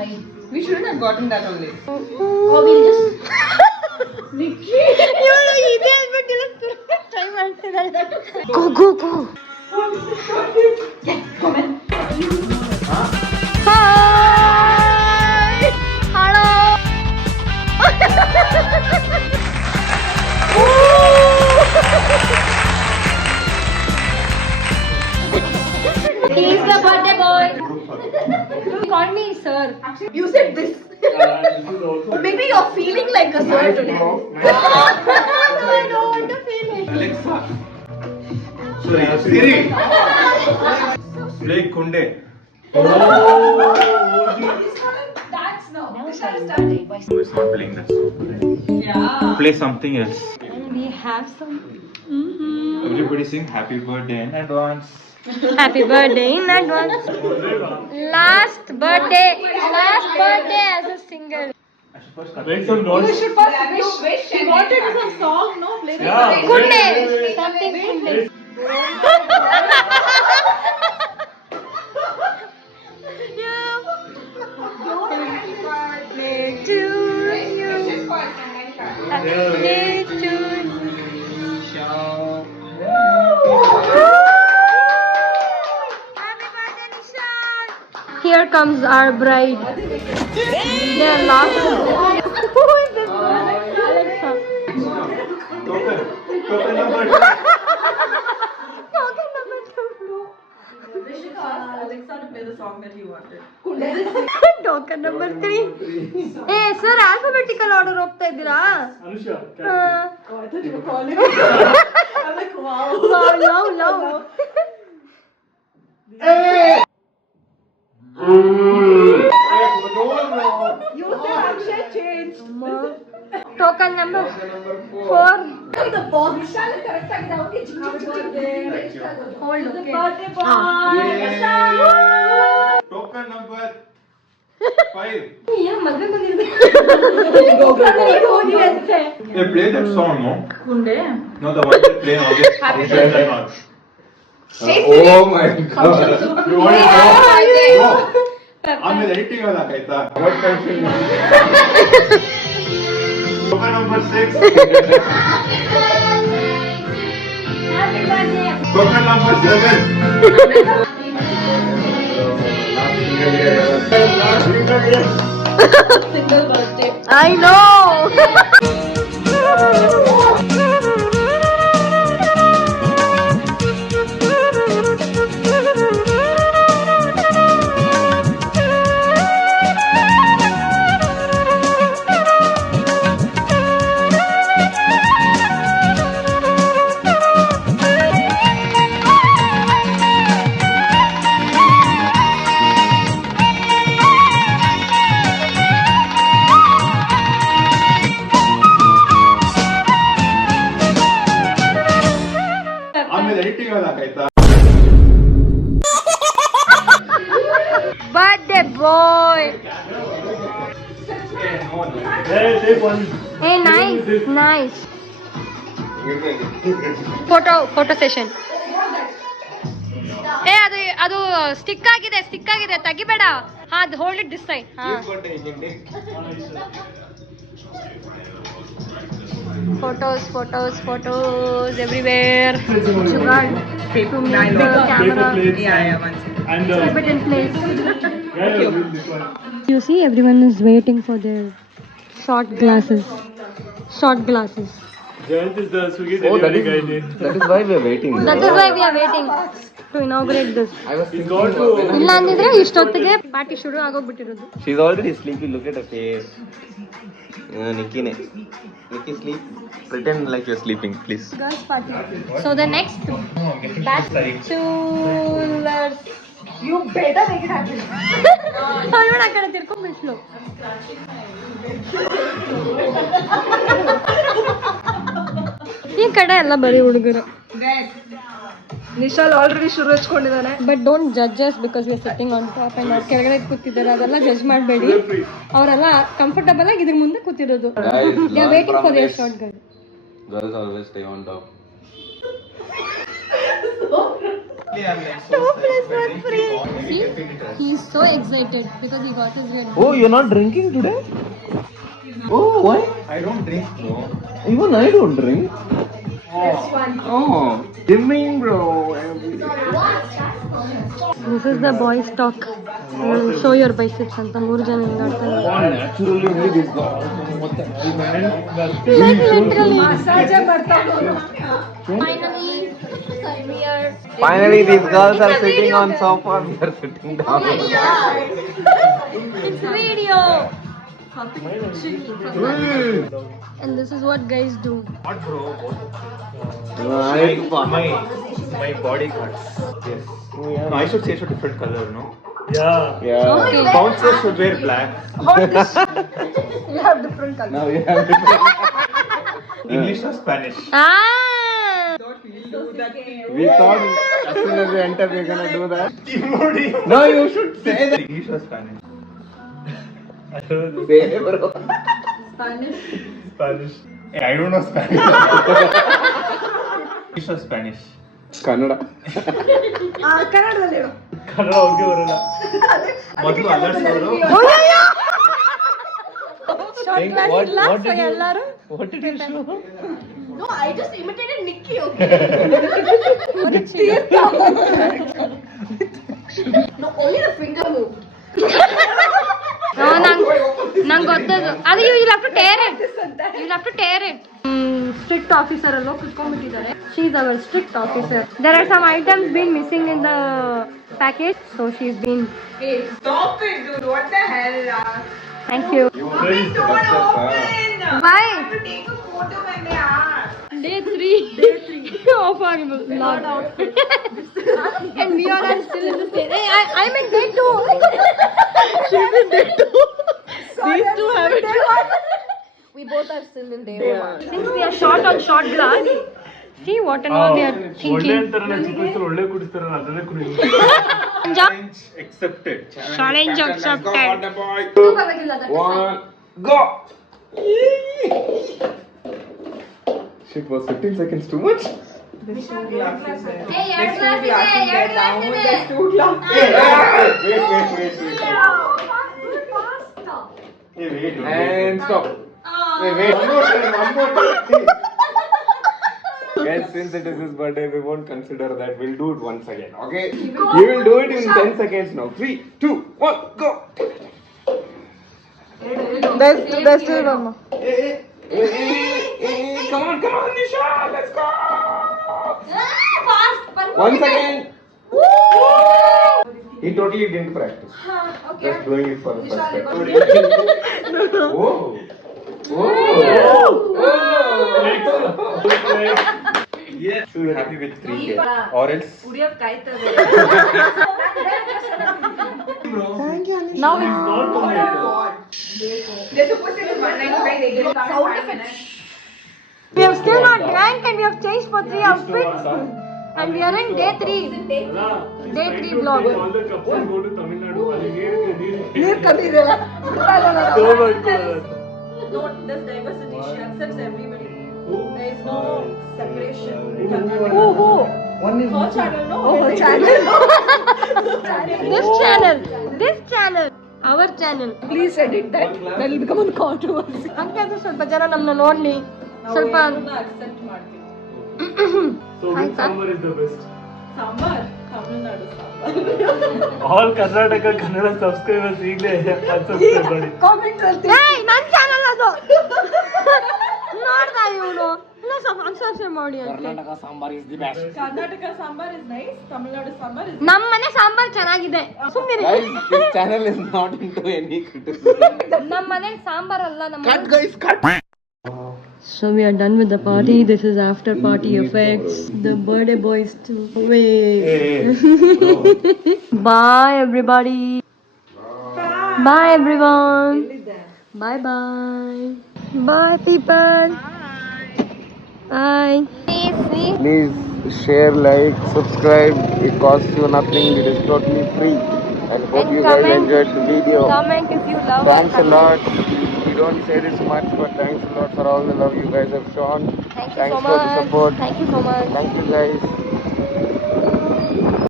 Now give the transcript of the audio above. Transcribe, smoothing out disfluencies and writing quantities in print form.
side. We shouldn't have gotten that only. Or we'll just. Nikki! Go, go, go. Yeah, come in. Hi! Hello! He's the birthday boy. Call me sir. You said this. Maybe you're feeling like a sir today. No, I don't want to feel it. Alexa. Sorry, Siri. Play Kunde. That's no. Now start it. It's not playing that song. Yeah. Play something else. And we have some. Everybody sing happy birthday in advance. Happy birthday in advance. Last birthday as a single. Make some noise. You should first wish. She wanted some song, no? Play the song. Kunde. Something Kunde. Happy birthday to you. Happy birthday to you. Happy birthday, Nishan. Here comes our bride. They are laughing. Who is this? Alexa. Token number two. Token number 2. We should ask Alexa to play the song that he wanted. Token number 3. Hey, sir, alphabetical order ಹೋಗ್ತಾ ಇದ್ದೀರಾ? Anusha. Oh, I thought you were calling. I'm like, wow. No. You said Akshay changed. Token number 4. The boss. Vishal is correct ಆಗಿದೆ ಅವನಿಗೆ Hold, okay. Birthday boy. Token number 5. ಏನು ಮದುವೆ ಬಂದಿರೋದು? Hey, play that song, no? Kunde. No, the one that play on Happy birthday. Oh my god. You want it now? Go. ಆಮೇಲೆ editing ಆಯ್ತಾ? What country? Token number 6. Happy birthday. Token number 7. Single birthday. I know. ಆಮೇಲೆ editing ಆಯ್ತಾ? Birthday boy. Hey, nice. Photo session. ಏ ಅದು stick ಆಗಿದೆ ತೆಗಿಬೇಡ. ಹಾ, ಅದು hold it this side. ಹಾ. Photos everywhere. Jugaad. Paper Camera. Yeah, one second. And Keep it in place. You see, everyone is waiting for their shot glasses. Jayant is the Swiggy Oh, that delivery is, guy. that is why we are waiting. That is why we are waiting to inaugurate this. I was He's thinking, gone to. ಇಲ್ಲ ಅಂದಿದ್ರೆ ಇಷ್ಟೊತ್ತಿಗೆ party ಶುರು ಆಗೋಗ್ಬಿಟ್ಟಿರೋದು. she's already sleepy. Look at her face. Nikki, sleep. Pretend like you're sleeping, please. Girls party. So the next bachelors. You better make it happen. ಅವಳು ಆ ಕಡೆ ತಿರ್ಕೊಂಡ್ಬಿಟ್ಲು. ಈ ಕಡೆ ಎಲ್ಲ ಬರೀ ಹುಡುಗರು. ನಿಶಾಲ್ ಆಲ್ರೆಡಿ ಶುರು ಹಚ್ಕೊಂಡಿದ್ದಾನೆ. But don't judge us because we are sitting on top and ಅವ್ರು ಕೆಳಗಡೆ ಕೂತಿದ್ದಾರೆ. ಅದೆಲ್ಲ ಜಡ್ಜ್ ಮಾಡಬೇಡಿ. ಅವರೆಲ್ಲ ಕಂಫರ್ಟಬಲ್ ಆಗಿ ಇದ್ರ ಮುಂದೆ ಕೂತಿರೋದು. They are waiting for their short girl. Girls always stay on top. See, he's so excited because he got his Red Bull. Oh, you're not drinking today? Oh, why? I don't drink, bro. Even I don't drink. Oh, dimming, bro. This is the boys talk. Show your biceps ಅಂತ 3 ಜನ ಹಿಂಗಾಡ್ತಾರೆ. Naturally, only this guy. What the hell, man? Like literally. Finally, these girls are sitting on sofa. We are sitting down. It's video. And this is what guys do. What, bro? My body cuts. Yes. No, I should say it's a different color, no? Yeah. Okay. Bouncers should wear black. You have different colors. Now you have different. English or Spanish? We thought as soon as we enter, we're gonna do that. Timodi. No, you should say that. English or Spanish? Say, bro. Spanish. Hey, I don't know Spanish. English or Spanish? Kannada. ಕನ್ನಡದಲ್ಲಿ ಹೇಳು. ಮೊದಲು ಅಲರ್ಟ್ಸೋರು Short class ಇಲ್ಲ, so ಎಲ್ಲರೂ What did you show? No, I just imitated Nikki, okay? No, only the finger moved. ನಂಗೆ ಗೊತ್ತದು ಅದು you will have to tear it you will have to tear it strict officer ಅಲ್ಲೋ ಕುತ್ಕೊಂಡ್ಬಿಟ್ಟಿದ್ದಾರೆ she is our strict officer there are some items been missing in the package so she is been Hey, stop it, dude. What the hell? Thank you Don't open. Bye I have to take a photo when they ask. Day 3 of ಆಗಿಬಿಡು log and we all are still in the same hey I'm in day 2 she's in day 2 these two have it We both are still in day one. since we are short on short glass see what and all we are thinking challenge accepted. challenge accepted One, go! Shit, was 15 seconds too much? hey ಎರಡು glass ಇದೆ ಎರಡು glass ಇದೆ Two glasses. Hey, wait. Hey, wait. And stop. Wait. One more time. Guys, since it is his birthday, we won't consider that. We'll do it once again, okay? You will do it in 10 seconds now. 3, 2, 1, go! There's still one more. Hey, come on, Nisha, let's go! fast Once again. He totally didn't practice. Just doing it for the first time. Whoa! Yes. Should be happy with 3K. Or else. ಕುಡಿಯೋಕ್ ಕಾಯ್ತದೆ. Now They're supposed to be 195. They get sound effects. we have still not drank and we have changed for 3 outfits and we are in day 3 vlog ನೀರ್ ಕಮ್ಮಿ ಇದೆಯಲ್ಲ No, there's diversity. She accepts everybody. There is no separation. who Her channel, no. oh channel this channel our channel please edit that will become a controversy ಹಂಗೆ ಅದು ಸ್ವಲ್ಪ ಜನ ನಮ್ಮನ್ನ ನೋಡ್ಲಿ ಸ್ವಲ್ಪ accept ಮಾಡ್ತೀವಿ. ಆಯ್ತಾ ಸಾಂಬಾರ್ ತಮಿಳ್ನಾಡು ಸಾಂಬಾರ್. ಆಲ್ ಕರ್ನಾಟಕ ಕನ್ನಡ ಸಬ್ಸ್ಕ್ರೈಬರ್ಸ್ ಈಗಲೇ ಅನ್ಸಬ್ಸ್ಕ್ರೈಬ್ ಮಾಡಿ. ಕಾಮೆಂಟ್ ಅಲ್ಲಿ ಏಯ್ ನನ್ನ ಚಾನಲ್ ಅದು ನೋಡ್ತಾ ಇವನು ಇಲ್ಲ ಸ್ವಲ್ಪ ಅನ್ಸರ್ಸೆ ಮಾಡಿ ಅಂತ Karnataka sambar is nice. Tamil Nadu sambar is ನಮ್ಮ ಮನೆ ಸಾಂಬಾರ್ ಚೆನ್ನಾಗಿದೆ ಸುಮ್ಮನೆ Guys, this channel is not into any criticism. ನಮ್ಮ ಮನೆ ಸಾಂಬಾರ್ ಅಲ್ಲ ನಮ್ಮ Cut, guys, cut! So we are done with the party. This is after party effects. The birthday boys too. Wait. Bye everybody. Bye everyone. Bye bye. Bye people. Bye. Please share, like, subscribe. It costs you nothing. It is totally free. And hope And you guys comment. enjoyed the video. Comment if you love Thanks us. a lot. We don't say this much, but thanks a lot for all the love you guys have shown. Thank you Thanks so for much. the support. Thank you so much. Thank you guys.